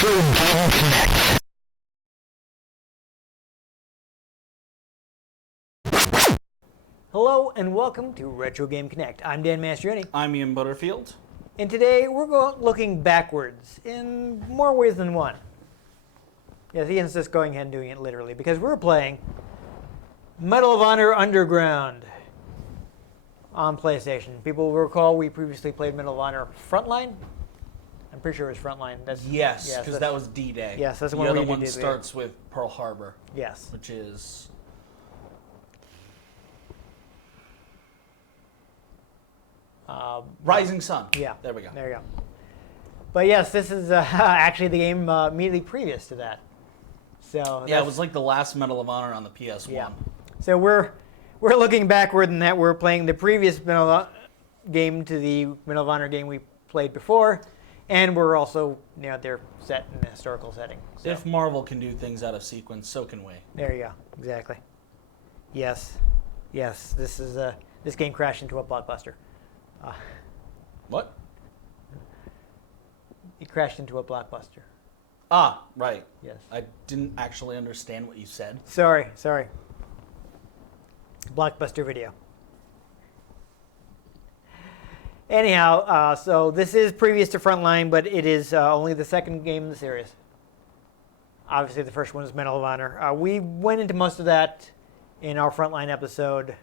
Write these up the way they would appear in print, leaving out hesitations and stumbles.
Game Connect. Hello and welcome to Retro Game Connect. I'm Dan Mastriani. I'm Ian Butterfield. And today we're looking backwards in more ways than one. Yes, Ian's just going ahead and doing it literally because we're playing Medal of Honor Underground on PlayStation. People will recall we previously played Medal of Honor Frontline. I'm pretty sure it was Frontline. Yes, because that was D-Day. Yes, that's the the one other we one did. starts with Pearl Harbor. Yes. Which is Rising Sun. Yeah. There we go. There you go. But yes, this is actually the game immediately previous to that. So Yeah, it was like the last Medal of Honor on the PS1. Yeah. So we're looking backward in that we're playing the previous game to the Medal of Honor game we played before, and we're also they're set in a historical setting. So. If Marvel can do things out of sequence, so can we. There you go. Exactly. Yes. Yes. This game crashed into a blockbuster. What? It crashed into a blockbuster. Ah, right. Yes. I didn't actually understand what you said. Sorry. Blockbuster Video. Anyhow, so this is previous to Frontline, but it is only the second game in the series. Obviously, the first one is Medal of Honor. We went into most of that in our Frontline episode.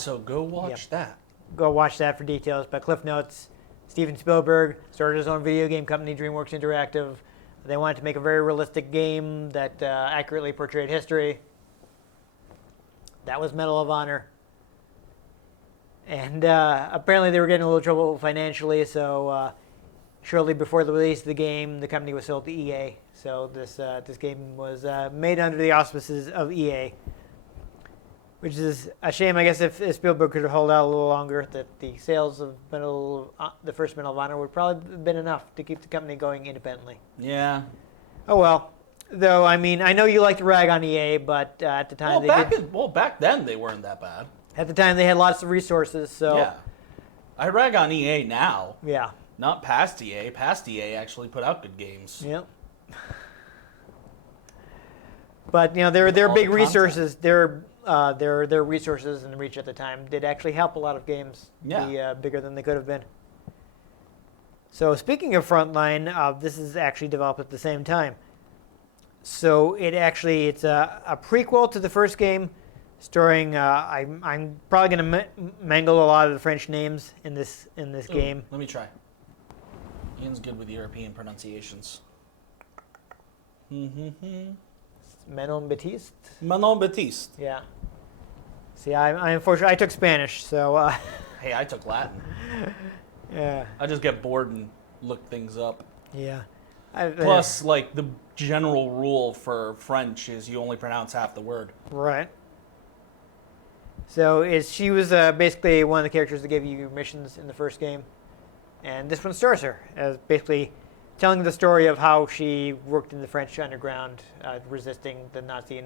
So go watch that. Go watch that for details. But Cliff Notes, Steven Spielberg started his own video game company, DreamWorks Interactive. They wanted to make a very realistic game that accurately portrayed history. That was Medal of Honor. And apparently they were getting a little trouble financially, so shortly before the release of the game, the company was sold to EA. So this game was made under the auspices of EA, which is a shame, I guess, if Spielberg could have held out a little longer, that the sales of the first Medal of Honor would probably have been enough to keep the company going independently. Yeah. Oh well. Though, I mean, I know you like to rag on EA, but at the time back then they weren't that bad. At the time they had lots of resources, so... Yeah. I rag on EA now. Yeah. Not past EA. Past EA actually put out good games. Yep. But, their big resources, their resources and reach at the time did actually help a lot of games be bigger than they could have been. So, speaking of Frontline, this is actually developed at the same time. So it's a prequel to the first game, starring. I'm probably going to mangle a lot of the French names in this game. Let me try. Ian's good with European pronunciations. Manon Baptiste. Manon Baptiste. Yeah. See, I unfortunately I took Spanish, so. Hey, I took Latin. Yeah. I just get bored and look things up. Yeah. Plus, like, the general rule for French is you only pronounce half the word. Right. So she was basically one of the characters that gave you missions in the first game. And this one stars her as basically telling the story of how she worked in the French underground, resisting the Nazi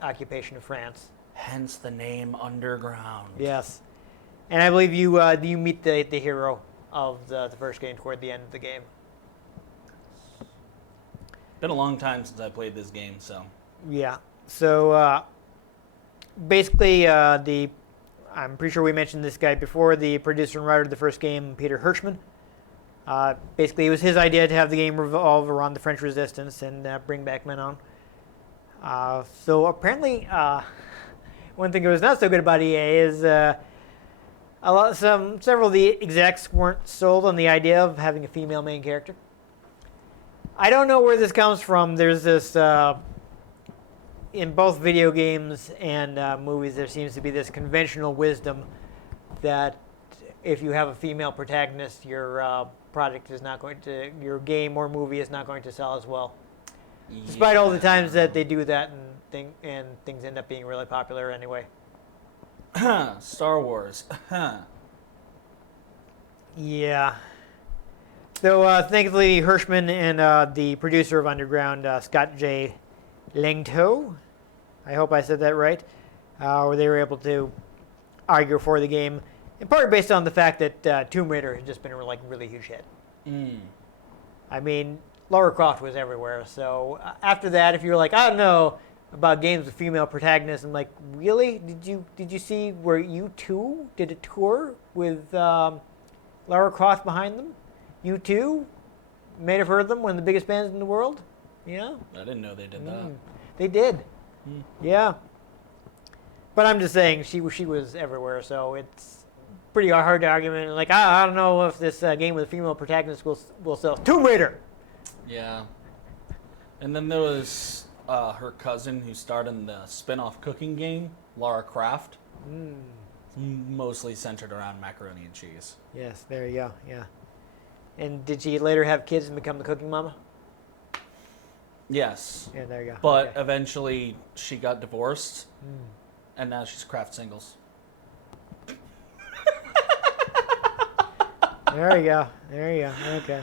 occupation of France. Hence the name Underground. Yes. And I believe you meet the hero of the first game toward the end of the game. Been a long time since I played this game, so. Yeah. So basically, I'm pretty sure we mentioned this guy before. The producer and writer of the first game, Peter Hirschman. Basically, it was his idea to have the game revolve around the French Resistance and bring back Manon. So apparently, one thing that was not so good about EA is several of the execs weren't sold on the idea of having a female main character. I don't know where this comes from. There's this, in both video games and movies, there seems to be this conventional wisdom that if you have a female protagonist, your product is not going to, your game or movie is not going to sell as well. Yeah. Despite all the times that they do that and things end up being really popular anyway. Star Wars. Yeah. So thankfully, Hirschman and the producer of Underground, Scott J. Langto, I hope I said that right, they were able to argue for the game, in part based on the fact that Tomb Raider has just been a really huge hit. I mean, Lara Croft was everywhere. So after that, if you're like, I don't know about games with female protagonists, I'm like, really? Did you see where U2 did a tour with Lara Croft behind them? U2 may have heard them, one of the biggest bands in the world. Yeah, I didn't know they did that. they did. Yeah. But I'm just saying, she was everywhere, so it's pretty hard to argue. Like, I don't know if this game with a female protagonist will sell. Tomb Raider! Yeah. And then there was her cousin who starred in the spin-off cooking game, Lara Croft. Mostly centered around macaroni and cheese. Yes, there you go, yeah. And did she later have kids and become the cooking mama? Yes. Yeah, there you go. But Okay. eventually she got divorced, and now she's Kraft singles. There you go. There you go. Okay.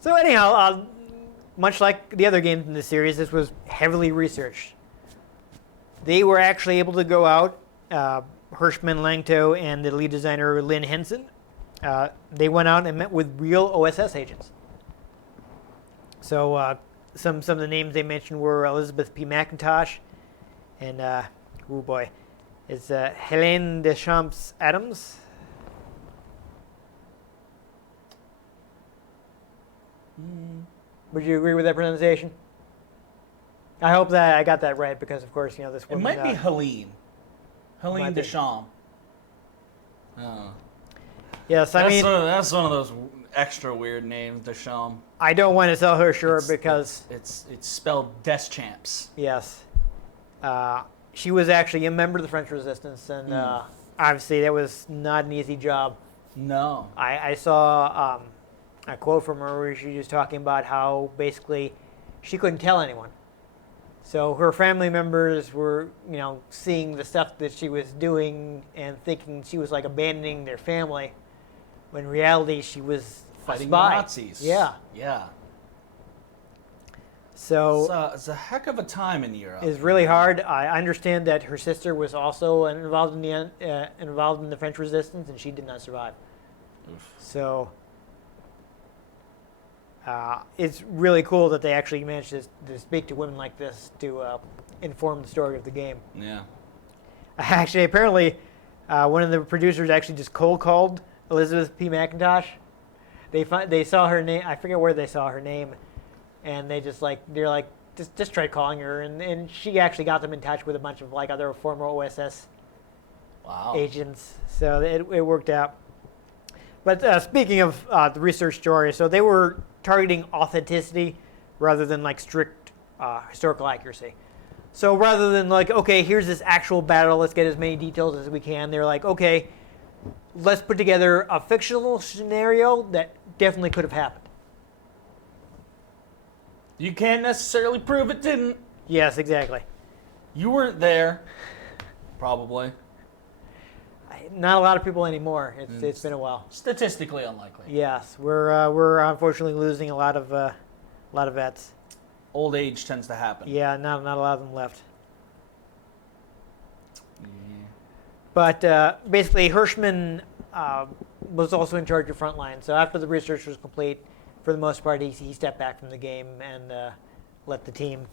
So anyhow, much like the other games in the series, this was heavily researched. They were actually able to go out, Hirschman Langto and the lead designer Lynn Henson. They went out and met with real OSS agents. So some of the names they mentioned were Elizabeth P. McIntosh and, oh boy, it's Helene Deschamps Adams. Would you agree with that pronunciation? I hope that I got that right because, of course, this It woman. might be Helene. Helene might be. Deschamps. Oh. Yes, I mean, That's one of those extra weird names, Deschamps. I don't want to sell her short because, It's spelled Deschamps. yes, she was actually a member of the French Resistance, and obviously that was not an easy job. No. I saw a quote from her where she was talking about how basically she couldn't tell anyone. So her family members were, seeing the stuff that she was doing and thinking she was like abandoning their family, when in reality she was Fighting a the spy. Nazis. Yeah. Yeah. So It's a heck of a time in Europe. it's really hard. I understand that her sister was also involved in the French Resistance, and she did not survive. Oof. So it's really cool that they actually managed to speak to women like this to inform the story of the game. Yeah. Actually, apparently, one of the producers actually just cold called Elizabeth P. McIntosh. They saw her name. I forget where they saw her name, and they're like just tried calling her, and she actually got them in touch with a bunch of other former OSS Wow. agents. So it worked out. But speaking of the research story, so they were targeting authenticity rather than strict historical accuracy. So rather than okay, here's this actual battle, let's get as many details as we can, they're like, okay, let's put together a fictional scenario that definitely could have happened. You can't necessarily prove it didn't. Yes, exactly. You weren't there. Probably. Not a lot of people anymore. It's been a while. Statistically unlikely. Yes, we're unfortunately losing a lot of vets. Old age tends to happen. Yeah, not a lot of them left. Yeah. But basically, Hirschman was also in charge of Frontline. So after the research was complete, for the most part, he stepped back from the game and let the team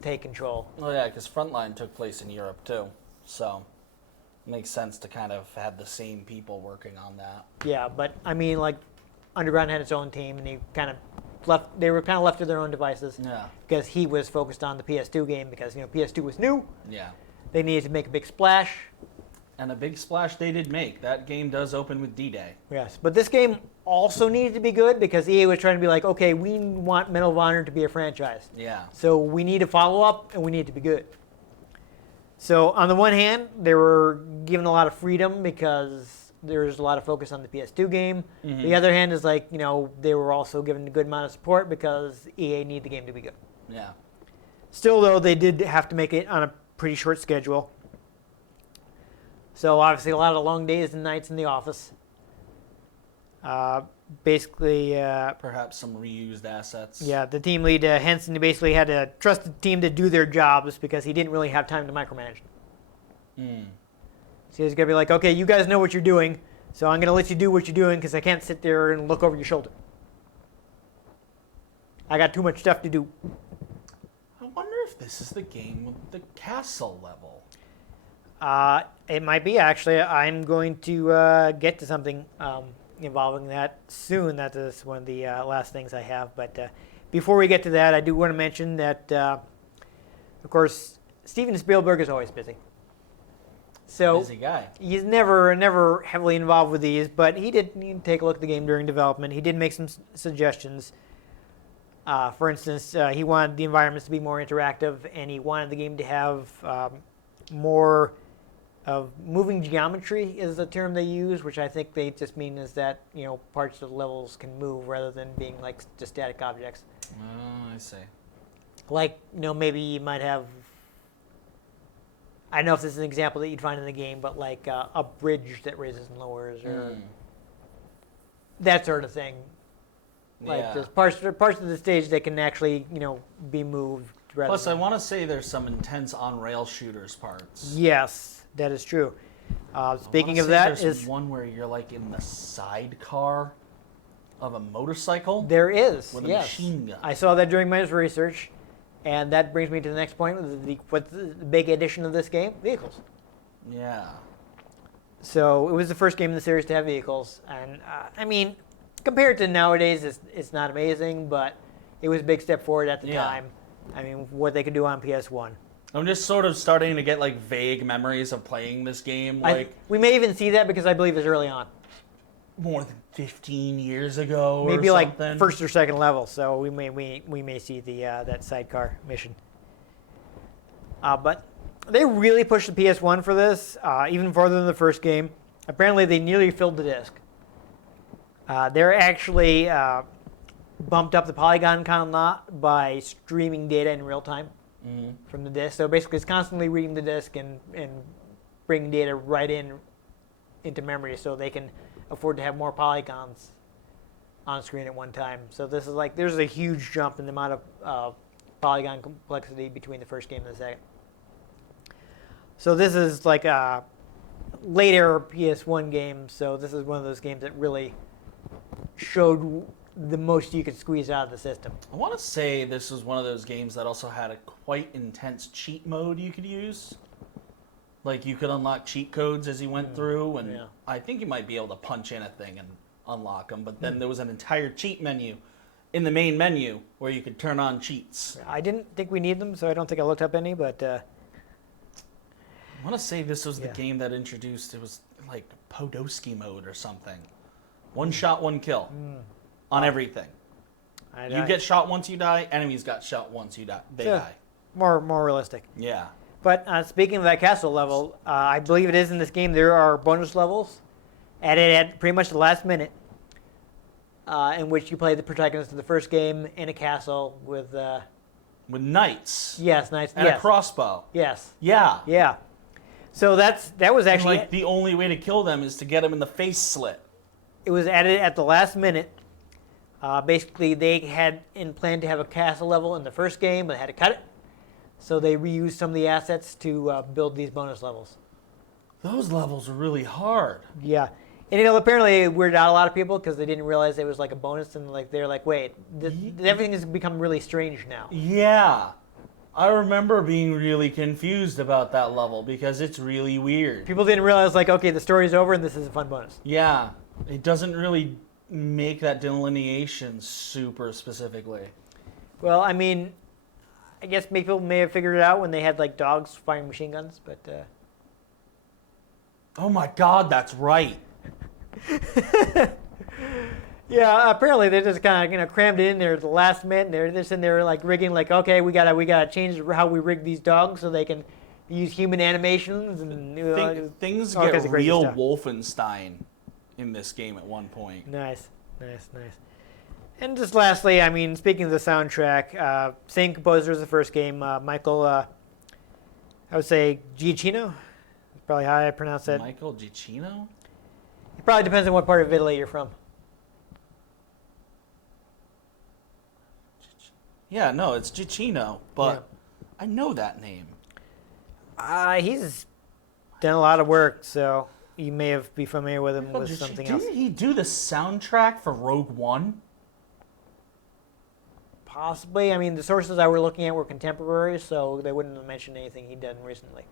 take control. Well, yeah, because Frontline took place in Europe too, so it makes sense to kind of have the same people working on that. Yeah, but I mean, Underground had its own team, and they were kind of left to their own devices. Yeah. Because he was focused on the PS2 game because PS2 was new. Yeah. They needed to make a big splash. And a big splash they did make. That game does open with D-Day. Yes, but this game also needed to be good because EA was trying to be like, okay, we want Medal of Honor to be a franchise. Yeah. So we need to follow up, and we need to be good. So on the one hand, they were given a lot of freedom because there's a lot of focus on the PS2 game. Mm-hmm. The other hand is they were also given a good amount of support because EA needed the game to be good. Yeah. Still, though, they did have to make it on a pretty short schedule. So obviously a lot of long days and nights in the office. Basically, Perhaps some reused assets. yeah, the team lead, Henson, basically had to trust the team to do their jobs because he didn't really have time to micromanage. Mm. So he's going to be like, okay, you guys know what you're doing. So I'm going to let you do what you're doing because I can't sit there and look over your shoulder. I got too much stuff to do. I wonder if this is the game with the castle level. It might be, actually. I'm going to get to something involving that soon. That is one of the last things I have. But before we get to that, I do want to mention that, of course, Steven Spielberg is always busy. So Busy guy. he's never heavily involved with these, but he did take a look at the game during development. He did make some suggestions. For instance, he wanted the environments to be more interactive, and he wanted the game to have more of moving geometry is the term they use, which I think they just mean is that, you know, parts of the levels can move rather than being like just static objects. Oh, I see. Like, you know, maybe you might have, I don't know if this is an example that you'd find in the game, but like a bridge that raises and lowers or that sort of thing. Like there's parts of the stage that can actually, you know, be moved. Plus, I want to say there's some intense on-rail shooters parts. Yes, that is true. Speaking of that, there's one where you're like in the sidecar of a motorcycle. There is, with a yes. machine gun. I saw that during my research, and that brings me to the next point. What's the big addition of this game? Vehicles. Yeah. So it was the first game in the series to have vehicles, and I mean, compared to nowadays, it's not amazing, but it was a big step forward at the time. I mean, what they could do on PS1. I'm just sort of starting to get like vague memories of playing this game. Like we may even see that because I believe it's early on. More than 15 years ago, Maybe or like something. first or second level. So we may see the that sidecar mission. But they really pushed the PS1 for this, even farther than the first game. Apparently, they nearly filled the disc. They're actually bumped up the polygon count a lot by streaming data in real time from the disk. So basically, it's constantly reading the disk and bringing data right into memory, so they can afford to have more polygons on screen at one time. So this is like there's a huge jump in the amount of polygon complexity between the first game and the second. So this is like a later PS1 game. So this is one of those games that really showed the most you could squeeze out of the system. I want to say this was one of those games that also had a quite intense cheat mode you could use. Like you could unlock cheat codes as you went through, and I think you might be able to punch in a thing and unlock them, but then there was an entire cheat menu in the main menu where you could turn on cheats. I didn't think we need them, so I don't think I looked up any, but I want to say this was the game that introduced, it was like Podolsky mode or something. One shot, one kill on everything. You get shot once you die, enemies got shot once you die. They die. More realistic. Yeah. But speaking of that castle level, I believe it is in this game. There are bonus levels added at pretty much the last minute, in which you play the protagonist of the first game in a castle with knights. Yes, knights. And a crossbow. Yes. Yeah. Yeah. So that was actually like the only way to kill them is to get them in the face slit. It was added at the last minute. Basically, they had in plan to have a castle level in the first game, but had to cut it. So they reused some of the assets to build these bonus levels. Those levels are really hard. Yeah. And, you know, apparently it weirded out a lot of people because they didn't realize it was like a bonus. And like they're like, wait, everything has become really strange now. Yeah. I remember being really confused about that level because it's really weird. People didn't realize, like, okay, the story's over and this is a fun bonus. Yeah. It doesn't really make that delineation super specifically. Well, I mean, I guess people may have figured it out when they had like dogs firing machine guns, but oh my God, that's right. Yeah, apparently they just kind of crammed it in there at the last minute. And they're just in there like rigging, like, okay, we gotta change how we rig these dogs so they can use human animations and things all kinds get of crazy real stuff. Wolfenstein in this game at one point. Nice. And just lastly, I mean, speaking of the soundtrack, same composer as the first game, Michael, I would say Giacchino. That's probably how I pronounce that. Michael Giacchino? It probably depends on what part of Italy you're from. Yeah, no, it's Giacchino, but I know that name. He's done a lot of work, so you may have be familiar with him with something else. Didn't he do the soundtrack for Rogue One? Possibly. I mean, the sources I were looking at were contemporary, so they wouldn't have mentioned anything he'd done recently.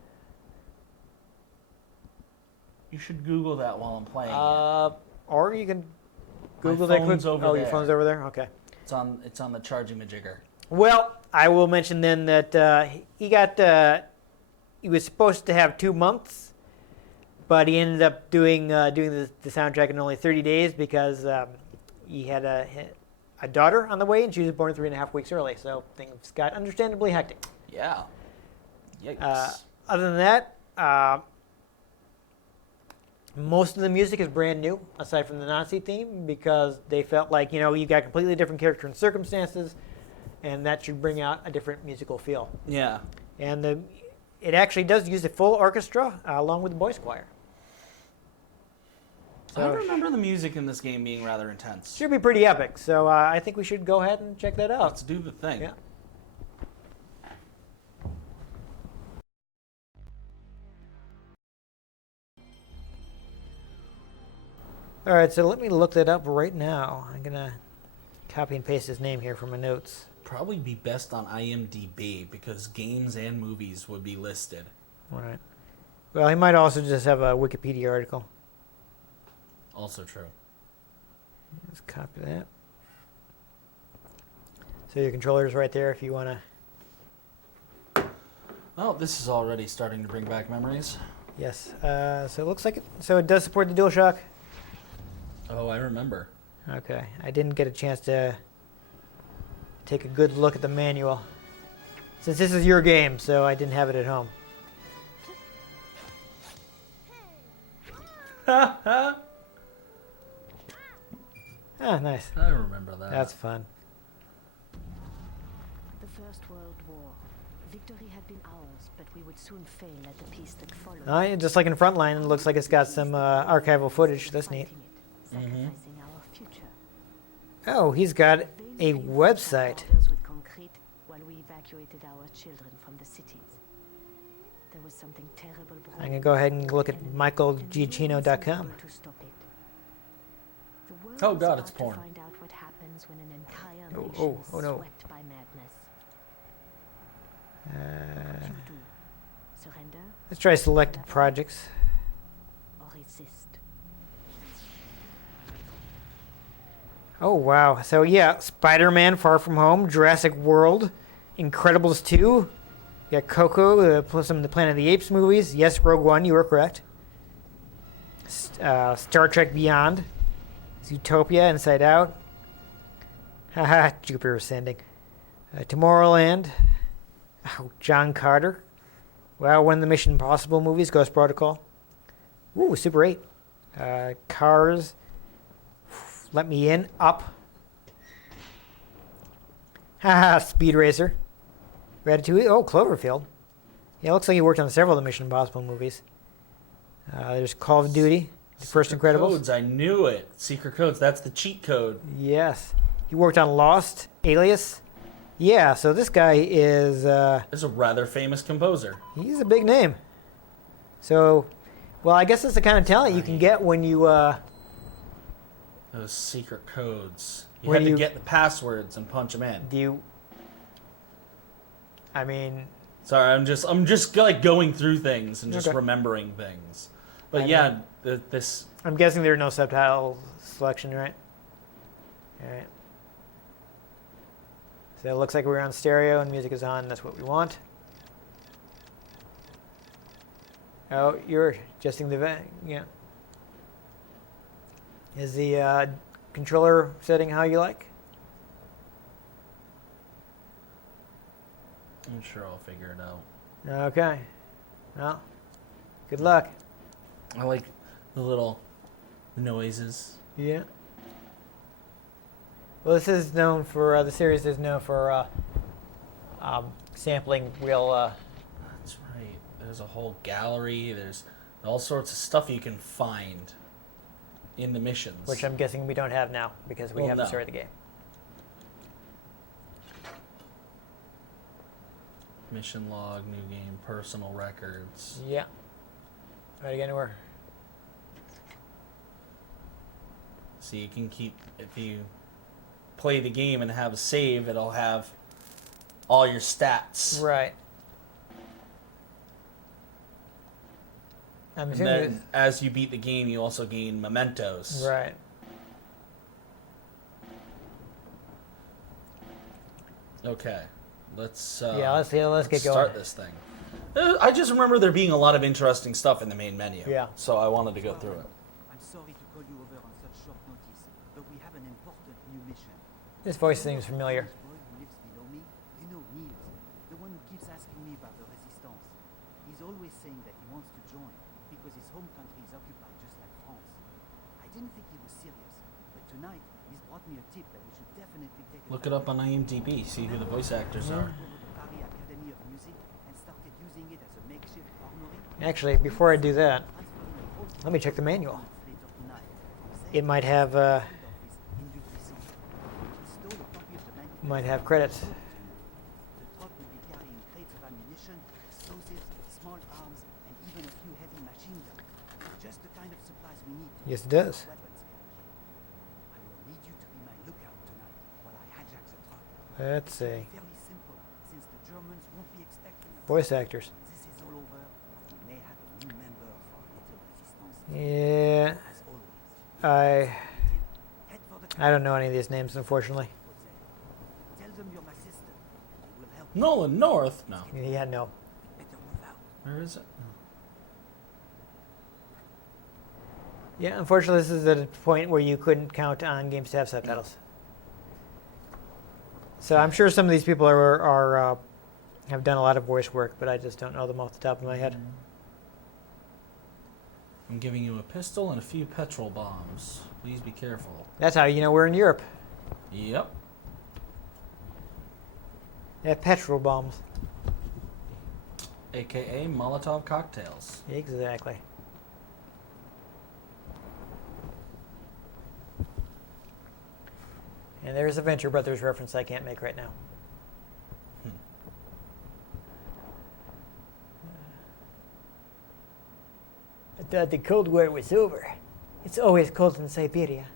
You should Google that while I'm playing. Or you can Google My that phone's quick. over Your there. phone's over there? Okay. It's on the charging majigger. Well, I will mention then that he was supposed to have 2 months, but he ended up doing the soundtrack in only 30 days because he had a daughter on the way, and she was born 3.5 weeks early, so things got understandably hectic. Yeah. Yikes. Other than that, most of the music is brand new, aside from the Nazi theme, because they felt like, you got completely different character and circumstances, and that should bring out a different musical feel. Yeah. And it actually does use a full orchestra along with the boys choir. I remember the music in this game being rather intense. Should be pretty epic, so I think we should go ahead and check that out. Let's do the thing. Yeah. All right, so let me look that up right now. I'm going to copy and paste his name here from my notes. Probably be best on IMDb because games and movies would be listed. All right. Well, he might also just have a Wikipedia article. Also true. Let's copy that. So your controller's right there if you want to. Oh, this is already starting to bring back memories. Yes. So it looks like it does support the DualShock. Oh, I remember. Okay. I didn't get a chance to take a good look at the manual. Since this is your game, so I didn't have it at home. Ah, nice. I remember that. That's fun. The First World War. Victory had been ours, but we would soon fail at the peace that followed. Yeah, just like in Frontline, it looks like it's got some archival footage. That's neat. Sacrificing our future. Oh, he's got a website. Orders with concrete while we evacuated our children from the cities. There was something terrible brewing. I'm going to go ahead and look at and we weren't michaelgiacchino.com. able to stop it. The world Oh was God, about it's to porn. find out what happens when an entire Oh, nation oh, is no. swept by madness. What do you do? Surrender Let's try selected projects. or resist? Oh, wow. So, yeah, Spider-Man Far From Home, Jurassic World, Incredibles 2. You got Coco, some of the Planet of the Apes movies. Yes, Rogue One, you were correct. Star Trek Beyond. Zootopia, Inside Out. Haha, Jupiter Ascending. Tomorrowland. Oh, John Carter. Wow, one of the Mission Impossible movies, Ghost Protocol. Ooh, Super 8. Cars. Let Me In. Up. Haha, Speed Racer. Ratatouille. Oh, Cloverfield. Yeah, it looks like he worked on several of the Mission Impossible movies. There's Call of Duty. The first Secret Incredibles. Codes, I knew it. Secret Codes, that's the cheat code. Yes. He worked on Lost, Alias. Yeah, so this guy is, Is a rather famous composer. he's a big name. So, well, I guess that's the kind of talent you can get when you, Those secret codes. You When had to you- get the passwords and punch them in. do you, I mean, Sorry, I'm just like going through things and just Okay. remembering things. But I yeah, this I'm guessing there's no subtitle selection, right? Alright. So it looks like we're on stereo and music is on. That's what we want. Oh, you're adjusting the yeah. Is the controller setting how you like? I'm sure I'll figure it out. Okay. Well, good luck. I like the little noises. Yeah. Well, this is known for the series is known for sampling real. That's right. There's a whole gallery. There's all sorts of stuff you can find in the missions. Which I'm guessing we don't have now because we Well, haven't no. started the game. Mission log, new game, personal records. Yeah. Try to get anywhere. So you can keep, if you play the game and have a save, it'll have all your stats. Right. I'm And assuming then as you beat the game, you also gain mementos. right. Okay. Let's Let's get going. start this thing. I just remember there being a lot of interesting stuff in the main menu. Yeah. So I wanted to go through it. I'm sorry to call you over on such short notice, but we have an important new mission. This voice seems familiar. This boy who lives below me, you know Niels, the one who keeps asking me about the resistance. He's always saying that he wants to join because his home country is occupied just like France. I didn't think he was serious, but tonight he's brought me a tip that we should definitely take. Look it up on IMDb. See who the voice actors are. Over to Paris Academy of Music and started using it as a makeshift armory. Actually, before I do that, let me check the manual. It might have credits. The truck will be carrying crates of ammunition, explosives, small arms, and even a few heavy machine guns. Just the kind of supplies we need to Yes, it does. weapons cache. I will need you to be my lookout tonight while I hijack the truck. Let's see. Fairly simple, since the Germans won't be expecting us. Voice actors. When this is all over, we may have a new member for our little resistance. Yeah, As always, I head for the don't know any of these names, unfortunately. tell them you're my sister. They will help. Nolan North? No. Yeah, no. Better move out. Where is it? Yeah, unfortunately, this is at a point where you couldn't count on games to have subtitles. So I'm sure some of these people are have done a lot of voice work, but I just don't know them off the top of my head. I'm giving you a pistol and a few petrol bombs. Please be careful. That's how you know we're in Europe. Yep. They have petrol bombs. AKA Molotov cocktails. Exactly. And there's a Venture Brothers reference I can't make right now. I thought the Cold War was over. It's always cold in Siberia.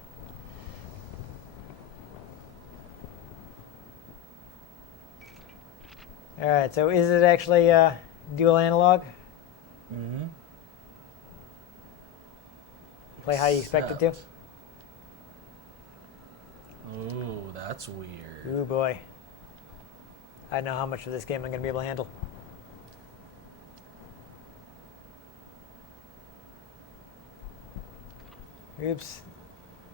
All right, so is it actually dual analog? Mm-hmm. Play how you expect it to? Ooh, that's weird. Ooh boy. I know how much of this game I'm going to be able to handle. Oops.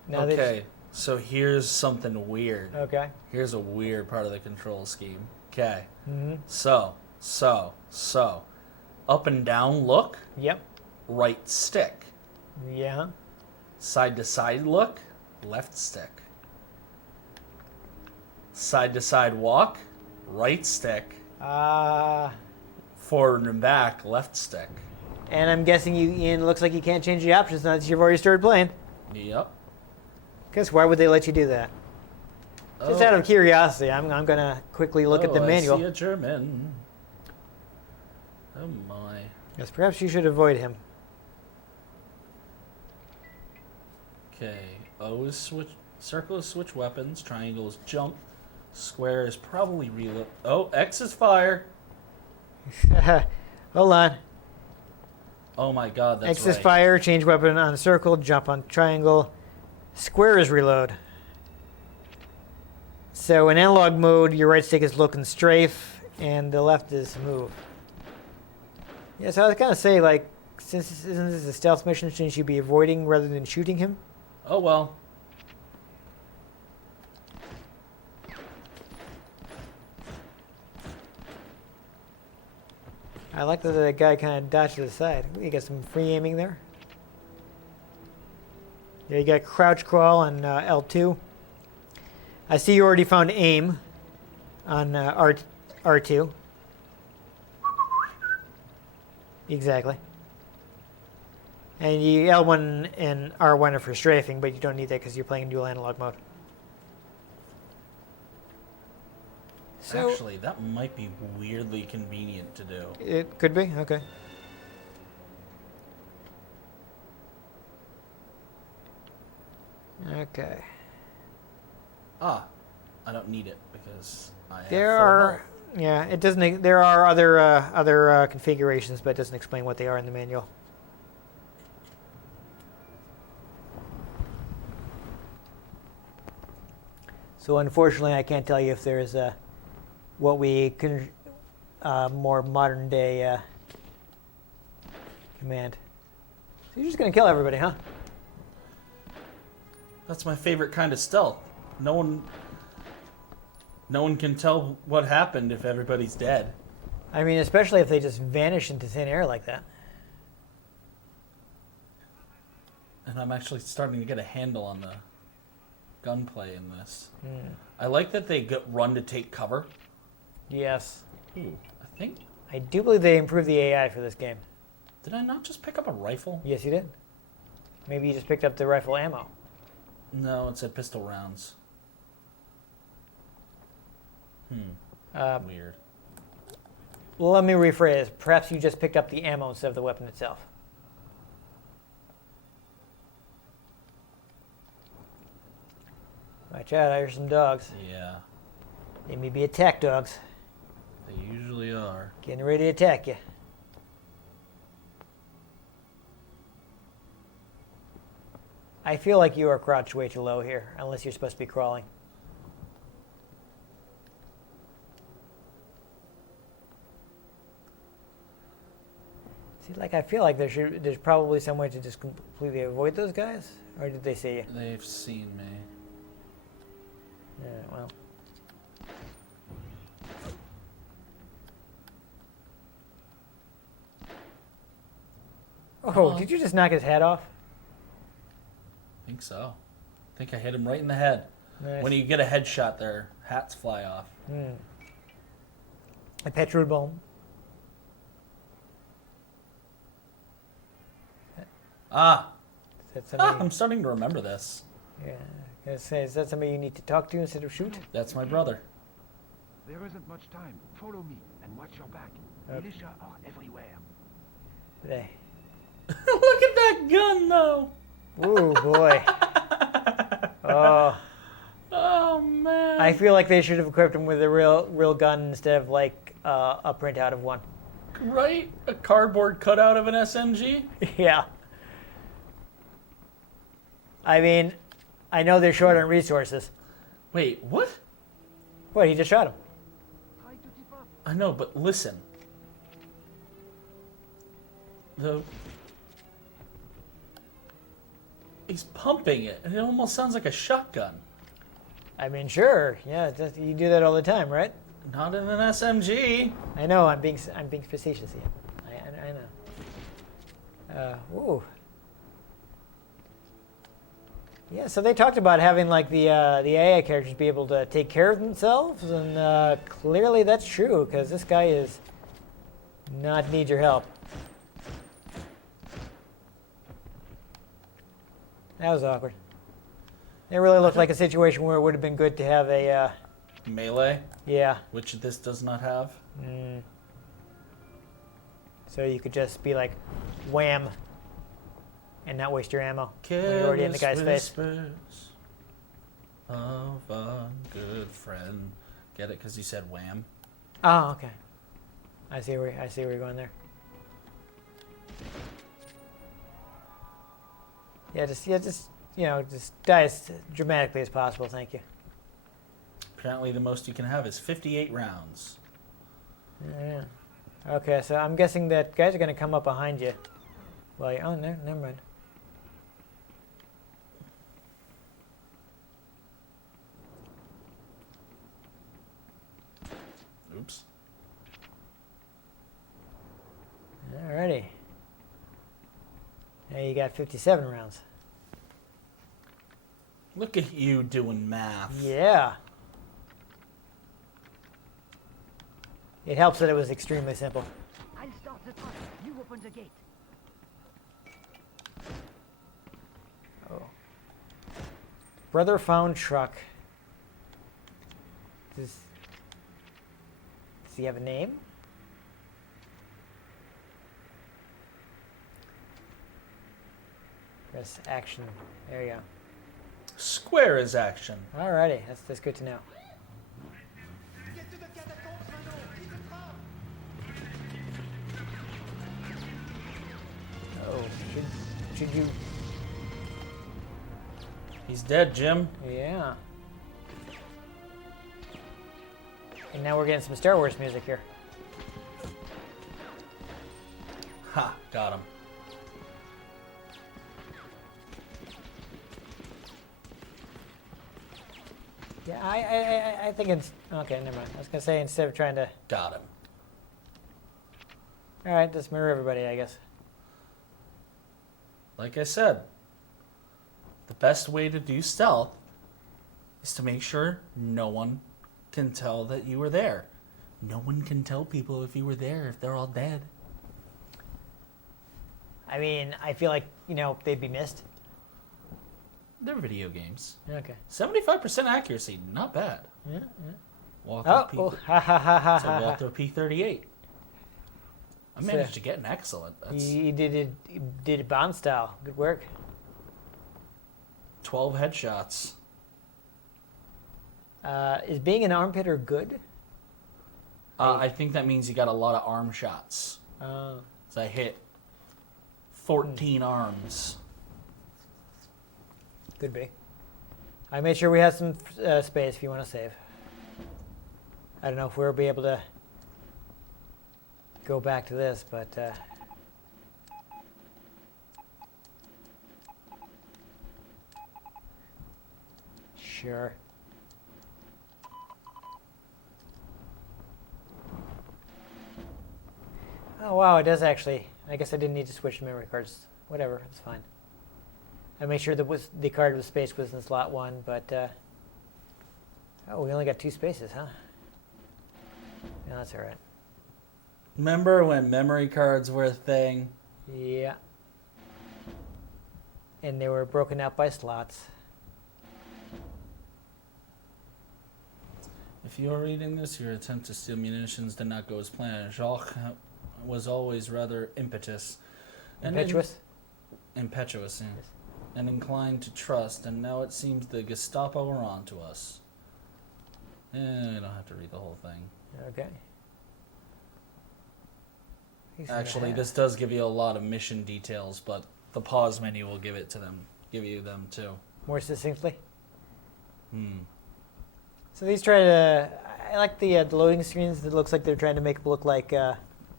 Now they Okay, so here's something weird. okay. Here's a weird part of the control scheme. Okay, Mm-hmm. so. Up and down look, Yep. right stick. Yeah. Side to side look, left stick. Side to side walk, right stick. Forward and back, left stick. And I'm guessing Ian, looks like you can't change the options now that you've already started playing. Yep. Because why would they let you do that? Just out of curiosity, I'm going to quickly look at the manual. I see a German. Oh my. Yes, perhaps you should avoid him. Okay. O is switch. Circle is switch weapons. Triangle is jump. Square is probably reload. Oh, X is fire. Hold on. Oh my God, that's X right. is fire, change weapon on circle, jump on triangle. Square is reload. So in analog mode, your right stick is look and strafe, and the left is move. Yeah, so I was gonna say, like, isn't this a stealth mission, shouldn't you be avoiding rather than shooting him? Oh well. I like that the guy kind of dodged to the side. You got some free aiming there. Yeah, you got crouch crawl on L2. I see you already found aim on R2. Exactly. And you L1 and R1 are for strafing, but you don't need that because you're playing dual analog mode. So Actually, that might be weirdly convenient to do. it could be, okay. Okay. Ah, I don't need it because I have There full are, health. yeah, it doesn't. There are other configurations, but it doesn't explain what they are in the manual. So unfortunately, I can't tell you if there's what we can more modern day command. So you're just gonna kill everybody, huh? That's my favorite kind of stealth. No one can tell what happened if everybody's dead. I mean, especially if they just vanish into thin air like that. And I'm actually starting to get a handle on the gunplay in this. I like that they run to take cover. Yes. Ooh, I think... I do believe they improved the AI for this game. Did I not just pick up a rifle? Yes, you did. Maybe you just picked up the rifle ammo. No, it said pistol rounds. Weird. Well, let me rephrase. Perhaps you just picked up the ammo instead of the weapon itself. Watch out, I hear some dogs. Yeah, They may be attack dogs. they usually are. Getting ready to attack you. I feel like you are crouched way too low here, unless you're supposed to be crawling. See, like I feel like there's probably some way to just completely avoid those guys, or did they see you? They've seen me. Yeah, well. Oh, did you just knock his head off? I think so. I think I hit him right in the head. Nice. When you get a headshot, their hats fly off. A petrol bomb. Ah! Is that somebody? I'm starting to remember this. Yeah. I was gonna say, is that somebody you need to talk to instead of shoot? That's my brother. There isn't much time. Follow me and watch your back. Militia are everywhere. They. Look at that gun, though! Ooh, boy. Oh. Oh, man. I feel like they should have equipped him with a real gun instead of like a printout of one. Right? A cardboard cutout of an SMG? Yeah. I mean, I know they're short on resources. Wait, what? What, he just shot him? Try to keep up. I know, but listen. He's pumping it, and it almost sounds like a shotgun. I mean, sure. Yeah, you do that all the time, right? Not in an SMG. I know, I'm being facetious here. I know. Ooh. Yeah, so they talked about having like the AI characters be able to take care of themselves, and clearly that's true because this guy is not need your help. That was awkward. It really looked like a situation where it would have been good to have a Melee, yeah. which this does not have. So you could just be like, wham, and not waste your ammo when you're already in the guy's face. Whispers of a good friend. Get it? Because you said wham. Oh, okay. I see where you're going there. Yeah, just just die as dramatically as possible. Thank you. Apparently, the most you can have is 58 rounds. Yeah. Okay, so I'm guessing that guys are going to come up behind you. Well, oh, no, never mind. Oops. Alrighty. Now you got 57 rounds. Look at you doing math. Yeah. It helps that it was extremely simple. I'll start the truck. You open the gate. Oh. Brother found truck. Does he have a name? Press action. There you go. Square is action. Alrighty, that's good to know. Oh, should you? He's dead, Jim. Yeah. And now we're getting some Star Wars music here. Ha, got him. Yeah, I think it's okay. Never mind. I was gonna say instead of trying to. Got him. All right, just murder everybody, I guess. Like I said, the best way to do stealth is to make sure no one can tell that you were there. No one can tell people if you were there if they're all dead. I mean, I feel like they'd be missed. They're video games. Okay. 75% accuracy, not bad. Yeah. Walkthrough Ha ha ha ha It's a ha. walkthrough P38. I managed to get an excellent. That's You did it Bond style. Good work. 12 headshots. Is being an arm hitter good? I think that means you got a lot of arm shots. Oh. So I hit 14 arms. Could be. I made sure we had some space if you want to save. I don't know if we'll be able to go back to this, but sure. Oh wow, it does actually. I guess I didn't need to switch to memory cards. Whatever, it's fine. I made sure that the card with space was in slot 1, but oh, we only got 2 spaces, huh? Yeah, that's all right. Remember when memory cards were a thing? Yeah. And they were broken out by slots. If you are reading this, your attempt to steal munitions did not go as planned. Jacques was always rather impetuous. Impetuous? Impetuous, yeah. Yes. And inclined to trust, and now it seems the Gestapo are on to us. You don't have to read the whole thing. Okay. Actually, this does give you a lot of mission details, but the pause menu will give you them too. More succinctly? Hmm. So these try to... I like the loading screens. It looks like they're trying to make it look like...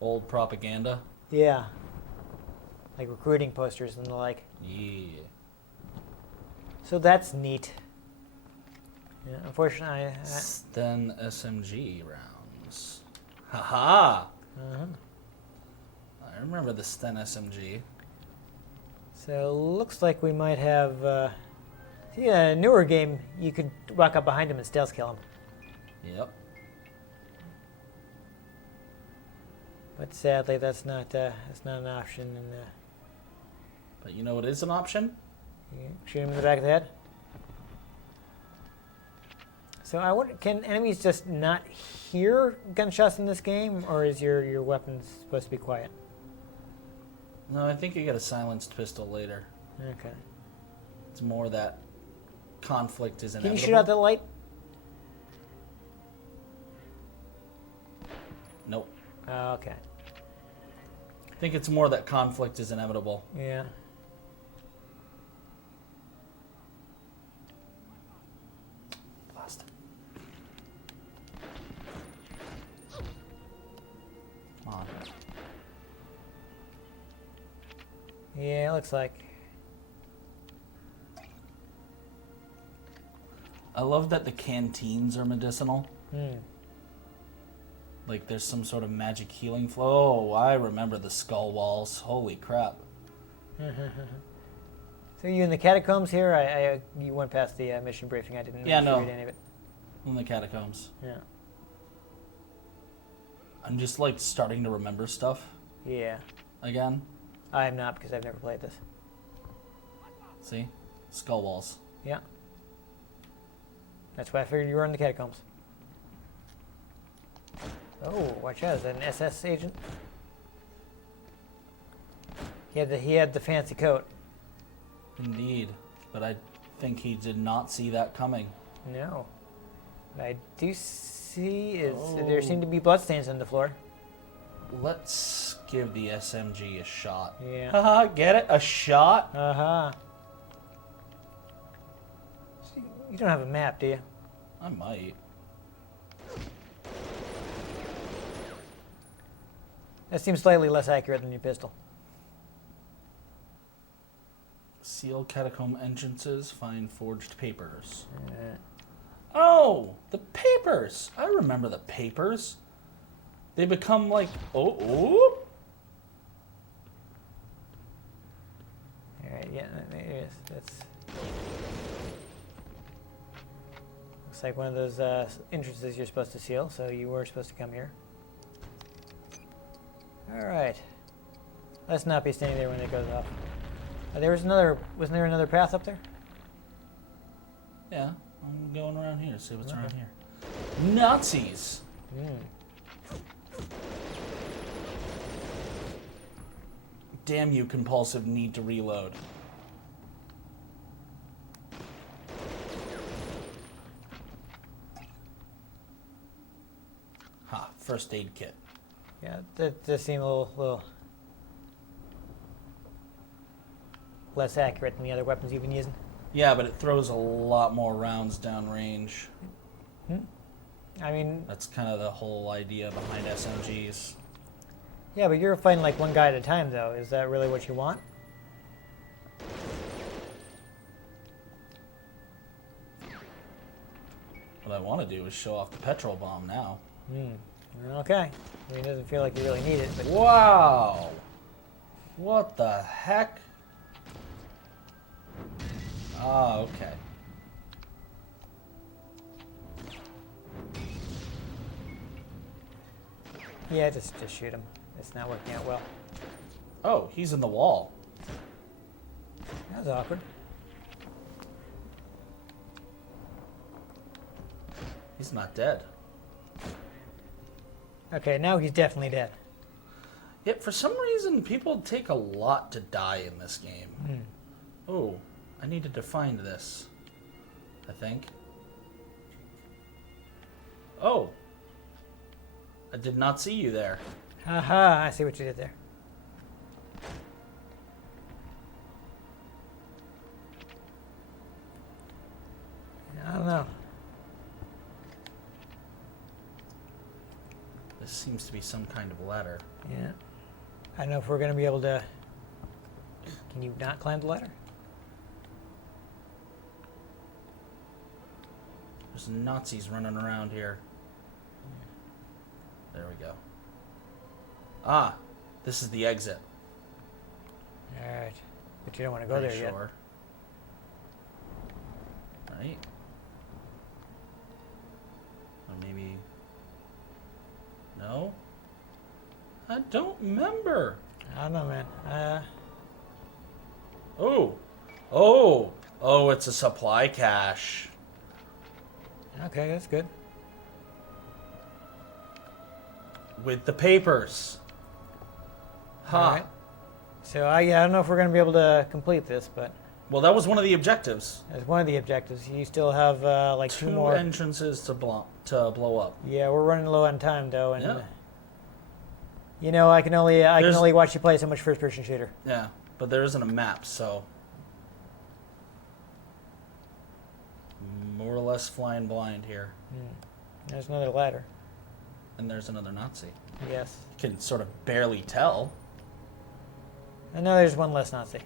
Old propaganda? Yeah. Like recruiting posters and the like. Yeah. So that's neat. Yeah, unfortunately, Sten SMG rounds. Haha! uh-huh. I remember the Sten SMG. So looks like we might have... see, a newer game, you could walk up behind him and stealth kill him. Yep. But sadly, that's not an option. And But you know what is an option? you shoot him in the back of the head. So I wonder, can enemies just not hear gunshots in this game, or is your weapon supposed to be quiet? No, I think you get a silenced pistol later. Okay. It's more that conflict is Can inevitable. you shoot out the light? Nope. Okay. I think it's more that conflict is inevitable. Yeah. Lost. Come on. Yeah, it looks like. I love that the canteens are medicinal. Hmm. Like there's some sort of magic healing flow. Oh, I remember the skull walls. Holy crap. So you in the catacombs here? You went past the mission briefing. I didn't read any of it. In the catacombs. Yeah. I'm just like starting to remember stuff Yeah. again. I am not, because I've never played this. See? Skull walls. Yeah. That's why I figured you were in the catacombs. Oh, watch out. Is that an SS agent? He had the fancy coat. Indeed. But I think he did not see that coming. No. What I do see is there seem to be bloodstains on the floor. Let's give the SMG a shot. Yeah. Haha, get it? A shot? Uh-huh. So you don't have a map, do you? I might. That seems slightly less accurate than your pistol. Seal catacomb entrances, find forged papers. Uh, Oh, the papers! I remember the papers. They become like, oh. Alright, yeah, there it is. That's... Looks like one of those entrances you're supposed to seal, so you were supposed to come here. Alright. Let's not be standing there when it goes off. Wasn't there another path up there? Yeah, I'm going around here to see what's around here. Nazis! Damn you, compulsive need to reload. Ha, first aid kit. Yeah, that does seem a little less accurate than the other weapons you've been using. Yeah, but it throws a lot more rounds downrange. I mean, That's kind of the whole idea behind SMGs. yeah, but you're fighting like one guy at a time, though. Is that really what you want? What I want to do is show off the petrol bomb now. Okay. I mean, it doesn't feel like you really need it, but Wow! What the heck? Ah, okay. yeah, just shoot him. It's not working out well. Oh, he's in the wall. That was awkward. He's not dead. Okay, now he's definitely dead. Yet for some reason, people take a lot to die in this game. Oh, I needed to find this, I think. Oh. I did not see you there. Haha, I see what you did there. I don't know. This seems to be some kind of ladder. Yeah. I don't know if we're going to be able to... Can you not climb the ladder? There's Nazis running around here. There we go. Ah, this is the exit. Alright. But you don't want to go Pretty there yet. sure. Right? Or maybe... No? I don't remember. I don't know, man. Oh. Oh. Oh, it's a supply cache. Okay, that's good. With the papers. Huh. Alright. So, I don't know if we're going to be able to complete this, but Well, that was one of the objectives. as one of the objectives, you still have like two Two more. entrances to blow up. Yeah, we're running low on time, though, and Yeah. you know, I can only There's- watch you play so much first-person shooter. Yeah, but there isn't a map, so more or less flying blind here. There's another ladder. And there's another Nazi. Yes. You can sort of barely tell. And now there's one less Nazi.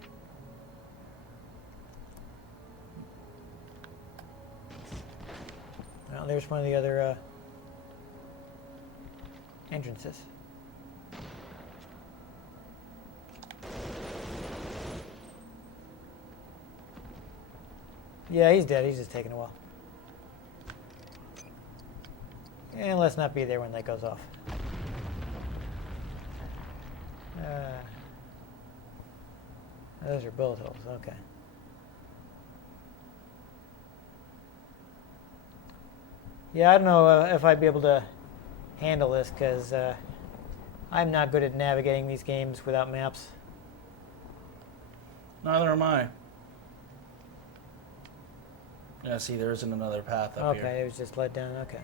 Well, there's one of the other entrances. Yeah, he's dead. He's just taking a while. And let's not be there when that goes off. Those are bullet holes. Okay. Yeah, I don't know if I'd be able to handle this because I'm not good at navigating these games without maps. Neither am I. Yeah, see, there isn't another path up here. Okay, it was just led down. Okay.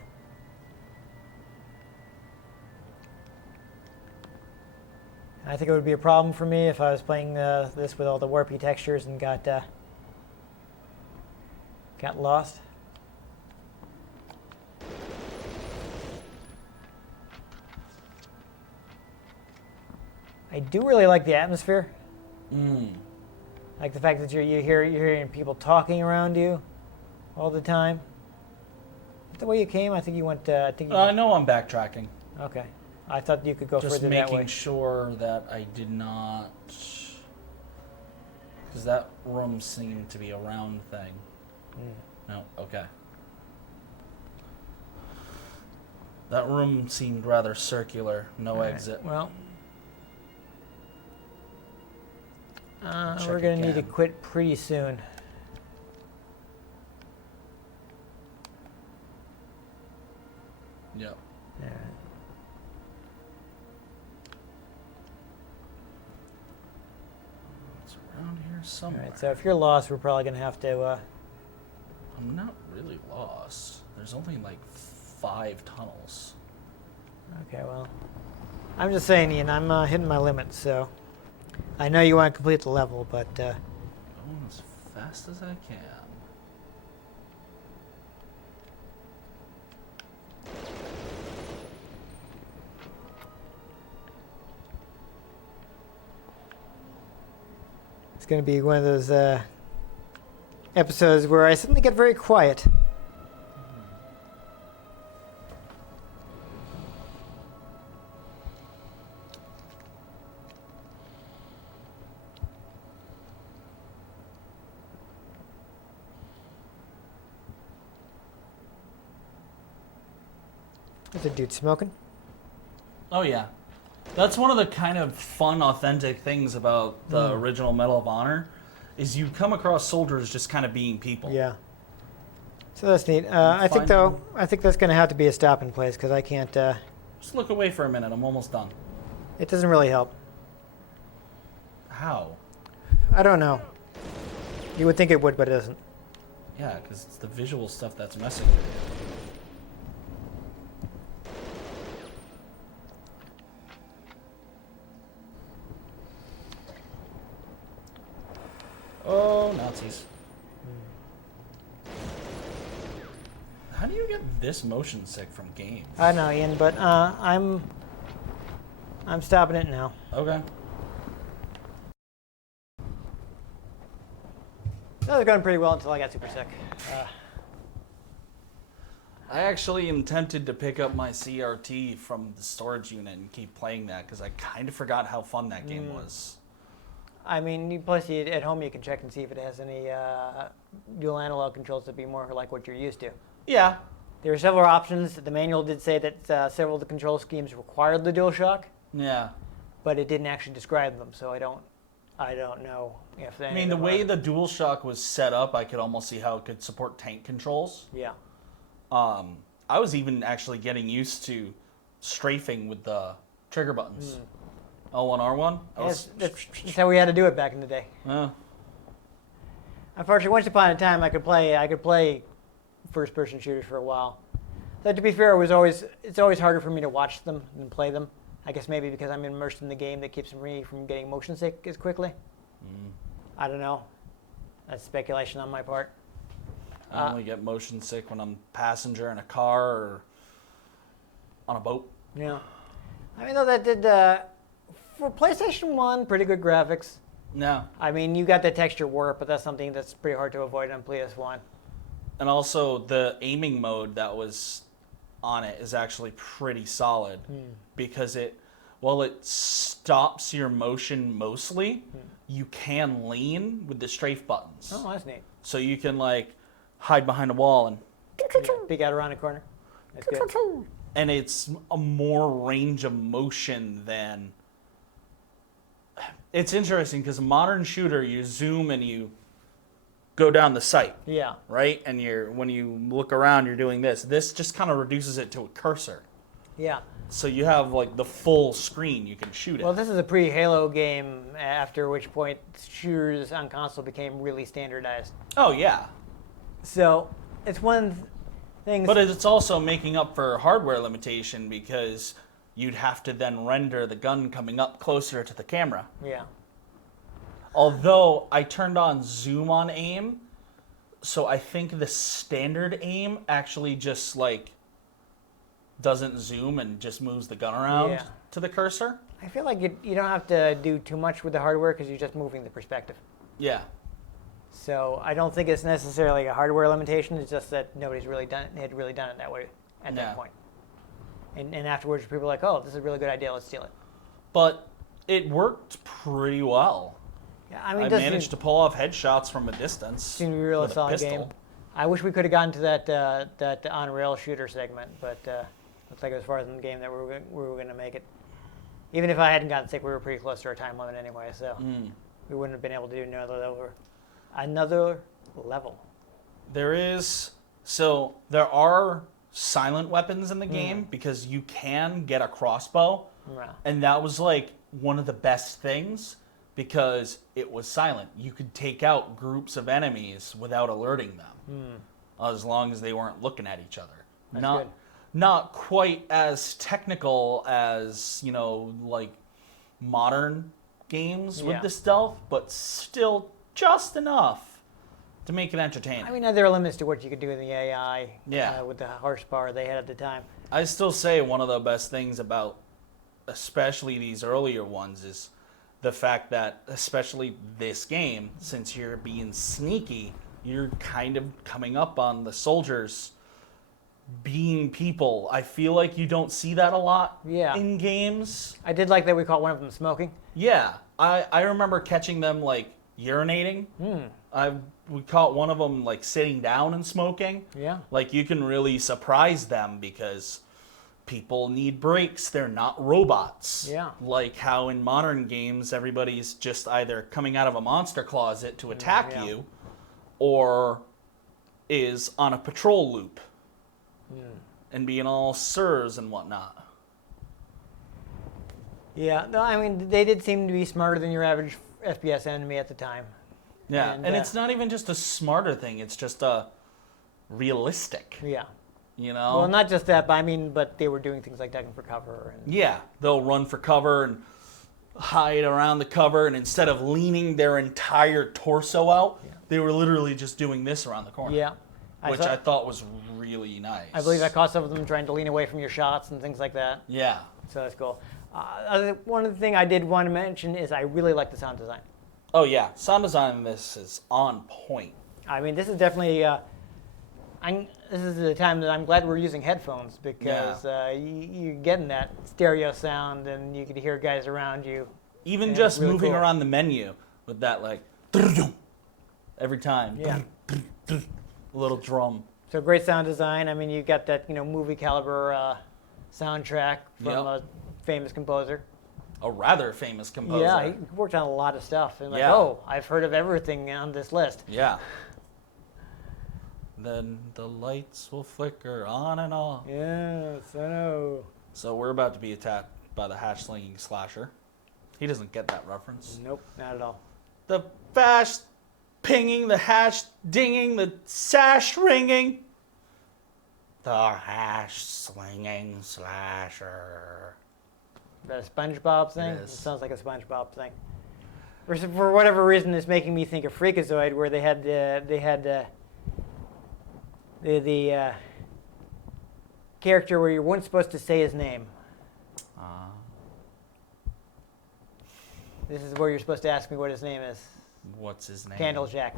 I think it would be a problem for me if I was playing this with all the warpy textures and got lost. I do really like the atmosphere. Like the fact that you're hearing people talking around you all the time. Is that the way you came? I think you went. I know I'm backtracking. Okay. I thought you could go Just further that way. making sure that I did not, because that room seemed to be a round thing. No, okay. That room seemed rather circular. No exit. Well, Check we're going to need to again. quit pretty soon. Yep. All right. It's around here All somewhere. right, so if you're lost, we're probably going to have to... I'm not really lost. There's only like 5 tunnels. Okay, well, I'm just saying, Ian, I'm hitting my limits, so... I know you want to complete the level, but... Going as fast as I can. It's going to be one of those episodes where I suddenly get very quiet. There's a dude smoking. Oh yeah. That's one of the kind of fun, authentic things about the original Medal of Honor, is you come across soldiers just kind of being people. Yeah. So that's neat. I think that's going to have to be a stopping place because I can't. Just look away for a minute. I'm almost done. It doesn't really help. How? I don't know. You would think it would, but it doesn't. Yeah, because it's the visual stuff that's messing with you. Oh, Nazis. How do you get this motion sick from games? I know, Ian, but I'm stopping it now. Okay. That was going pretty well until I got super sick. I actually intended to pick up my CRT from the storage unit and keep playing that because I kind of forgot how fun that game was. I mean, plus at home you can check and see if it has any dual analog controls that be more like what you're used to. Yeah. There are several options. The manual did say that several of the control schemes required the DualShock, Yeah. but it didn't actually describe them, so I don't know if they. I mean, the way the DualShock was set up, I could almost see how it could support tank controls. Yeah. I was even actually getting used to strafing with the trigger buttons. L1, R1. That's how we had to do it back in the day. Unfortunately, once upon a time, I could play first-person shooters for a while. But to be fair, it's always harder for me to watch them than play them. I guess maybe because I'm immersed in the game that keeps me from getting motion sick as quickly. I don't know. That's speculation on my part. I only get motion sick when I'm passenger in a car or on a boat. Yeah. I mean, though that did for PlayStation 1, pretty good graphics. No. I mean, you got the texture warp, but that's something that's pretty hard to avoid on PS1. And also, the aiming mode that was on it is actually pretty solid because while it stops your motion mostly, you can lean with the strafe buttons. Oh, that's neat. So you can like hide behind a wall and Peek out around a corner. That's good. and it's a more range of motion than. It's interesting because a modern shooter, you zoom and you go down the sight, Yeah. right? And when you look around, you're doing this. This just kind of reduces it to a cursor. Yeah. So you have like the full screen you can shoot it. Well, this is a pre-Halo game, after which point shooters on console became really standardized. Oh yeah, So it's one thing. But it's also making up for hardware limitation because you'd have to then render the gun coming up closer to the camera. Yeah. Although I turned on zoom on aim, so I think the standard aim actually just like doesn't zoom and just moves the gun around to the cursor. I feel like you don't have to do too much with the hardware because you're just moving the perspective. Yeah. So I don't think it's necessarily a hardware limitation. It's just that nobody's really done it that way at that point. And afterwards, people are like, "Oh, this is a really good idea. Let's steal it." But it worked pretty well. Yeah, I mean, I managed to pull off headshots from a distance. Seemed to be a real solid game. I wish we could have gotten to that on rail shooter segment, but looks like it was farther in the game that we were going to make it. Even if I hadn't gotten sick, we were pretty close to our time limit anyway, so we wouldn't have been able to do another level. There are silent weapons in the game because you can get a crossbow, and that was like one of the best things because it was silent. You could take out groups of enemies without alerting them, as long as they weren't looking at each other. That's good. Not quite as technical as, like modern games with the stealth, but still just enough to make it entertaining. I mean, there are limits to what you could do in the AI Yeah. with the horsepower they had at the time. I still say one of the best things about especially these earlier ones is the fact that, especially this game, since you're being sneaky, you're kind of coming up on the soldiers being people. I feel like you don't see that a lot in games. I did like that we caught one of them smoking. Yeah, I remember catching them like urinating. We caught one of them like sitting down and smoking. Yeah. Like you can really surprise them because people need breaks. They're not robots. Yeah. Like how in modern games everybody's just either coming out of a monster closet to attack you or is on a patrol loop. And being all sirs and whatnot. Yeah, no, I mean, they did seem to be smarter than your average FPS enemy at the time. Yeah, and it's not even just a smarter thing, it's just a realistic. Yeah. Well, not just that, but they were doing things like ducking for cover. And yeah, they'll run for cover and hide around the cover, and instead of leaning their entire torso out, they were literally just doing this around the corner. Yeah. I thought was really nice. I believe I caught some of them trying to lean away from your shots and things like that. Yeah. So that's cool. One of the things I did want to mention is I really like the sound design. Oh yeah, sound design in this is on point. I mean, this is definitely. This is the time that I'm glad we're using headphones because you're getting that stereo sound and you could hear guys around you. Even just really moving cool. around the menu with that like every time. Yeah. A little drum. So great sound design. I mean, you got that movie caliber soundtrack from a famous composer. A rather famous composer. Yeah, he worked on a lot of stuff. And I've heard of everything on this list. Yeah. Then the lights will flicker on and off. Yes, I know. So we're about to be attacked by the hash slinging slasher. He doesn't get that reference. Nope, not at all. The bash pinging, the hash dinging, the sash ringing. The hash slinging slasher. Is that a SpongeBob thing? It It is. sounds like a SpongeBob thing. For whatever reason, it's making me think of Freakazoid, where they had the character where you weren't supposed to say his name. This is where you're supposed to ask me what his name is. What's his name? Candle Jack.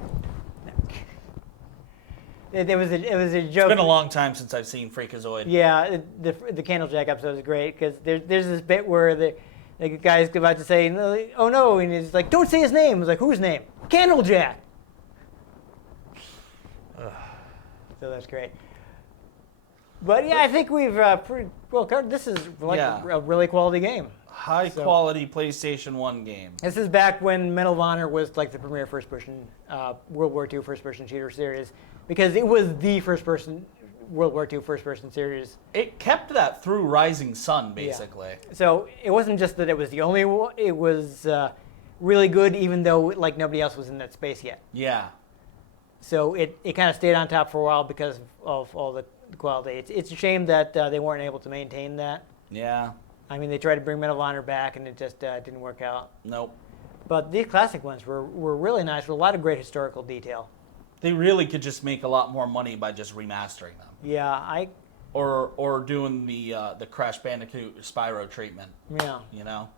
It was a joke. It's been a long time since I've seen Freakazoid. Yeah, the Candle Jack episode is great because there's this bit where the guy's about to say, "Oh no," and he's like, "Don't say his name." He's like, "Whose name?" Candle Jack. So that's great. But yeah, I think we've pretty well covered. This is like a really quality game. High quality PlayStation 1 game. This is back when Medal of Honor was like the premier first-person World War II first-person shooter series because it was the first-person World War II first-person series. It kept that through Rising Sun, basically. Yeah. So it wasn't just that it was the only one. It was really good, even though like nobody else was in that space yet. Yeah. So it kind of stayed on top for a while because of all the quality. It's a shame that they weren't able to maintain that. Yeah. I mean, they tried to bring Medal of Honor back, and it just didn't work out. Nope. But these classic ones were really nice with a lot of great historical detail. They really could just make a lot more money by just remastering them. Yeah, Or doing the Crash Bandicoot Spyro treatment. yeah. You know.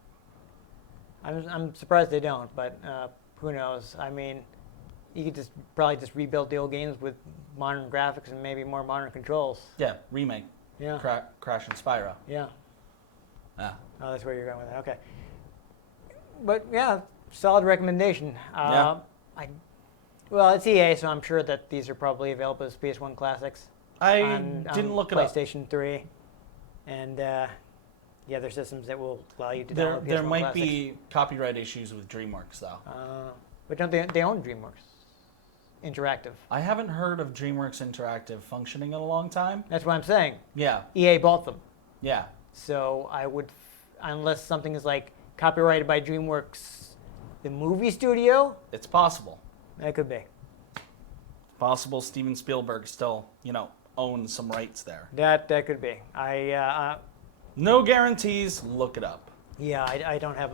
I'm surprised they don't, but who knows? I mean, you could probably just rebuild the old games with modern graphics and maybe more modern controls. Yeah, remake. Yeah. Crash and Spyro. Yeah. Yeah. Oh, that's where you're going with that. Okay. But yeah, solid recommendation. Yeah. Well, it's EA, so I'm sure that these are probably available as PS1 classics. I didn't look it up. PlayStation 3, and yeah, there's systems that will allow you to There download PS1 might classics. be copyright issues with DreamWorks though. But don't they own DreamWorks Interactive? I haven't heard of DreamWorks Interactive functioning in a long time. That's what I'm saying. Yeah. EA bought them. Yeah. So I would, unless something is like copyrighted by DreamWorks, the movie studio, It's possible. that could be. Possible Steven Spielberg still, owns some rights there. That could be. No guarantees. Look it up. Yeah, I don't have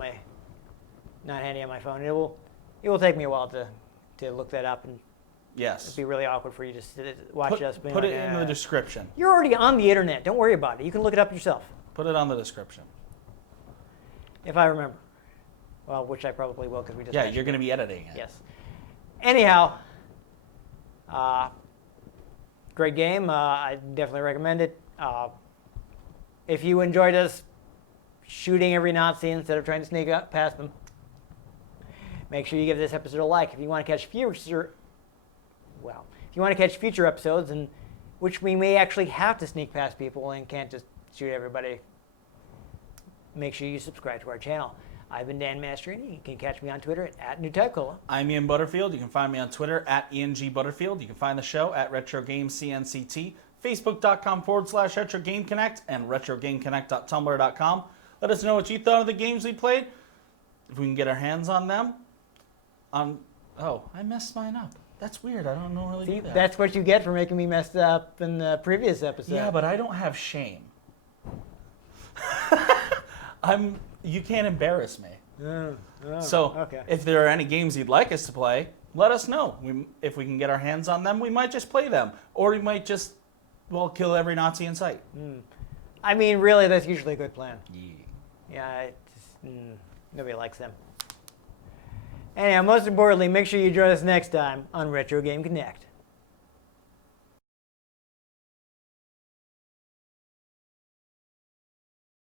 not handy on my phone. It will take me a while to look that up, and Yes. it'd be really awkward for you to watch us. being Put like, it in the description. You're already on the internet. Don't worry about it. You can look it up yourself, Put it on the description. if I remember. Well, which I probably will because we just Yeah, mentioned you're going to be editing it. Yes. Anyhow, great game. I definitely recommend it. If you enjoyed us shooting every Nazi instead of trying to sneak up past them, make sure you give this episode a like. If you want to catch future episodes, in which we may actually have to sneak past people and can't just shoot everybody, make sure you subscribe to our channel. I've been Dan Mastriani. You can catch me on Twitter at NewTypeCola. I'm Ian Butterfield. You can find me on Twitter at ENG You can find the show at RetroGamesCNCT, Facebook.com/RetroGameConnect, and RetroGameConnect.tumblr.com. Let us know what you thought of the games we played. If we can get our hands on them. Oh, I messed mine up. That's weird. I don't normally do that. That's what you get for making me messed up in the previous episode. Yeah, but I don't have shame. You can't embarrass me. So, okay. if there are any games you'd like us to play, let us know. If we can get our hands on them, we might just play them. Or we might just, kill every Nazi in sight. I mean, really, that's usually a good plan. Yeah. Yeah, nobody likes them. Anyhow, most importantly, make sure you join us next time on Retro Game Connect.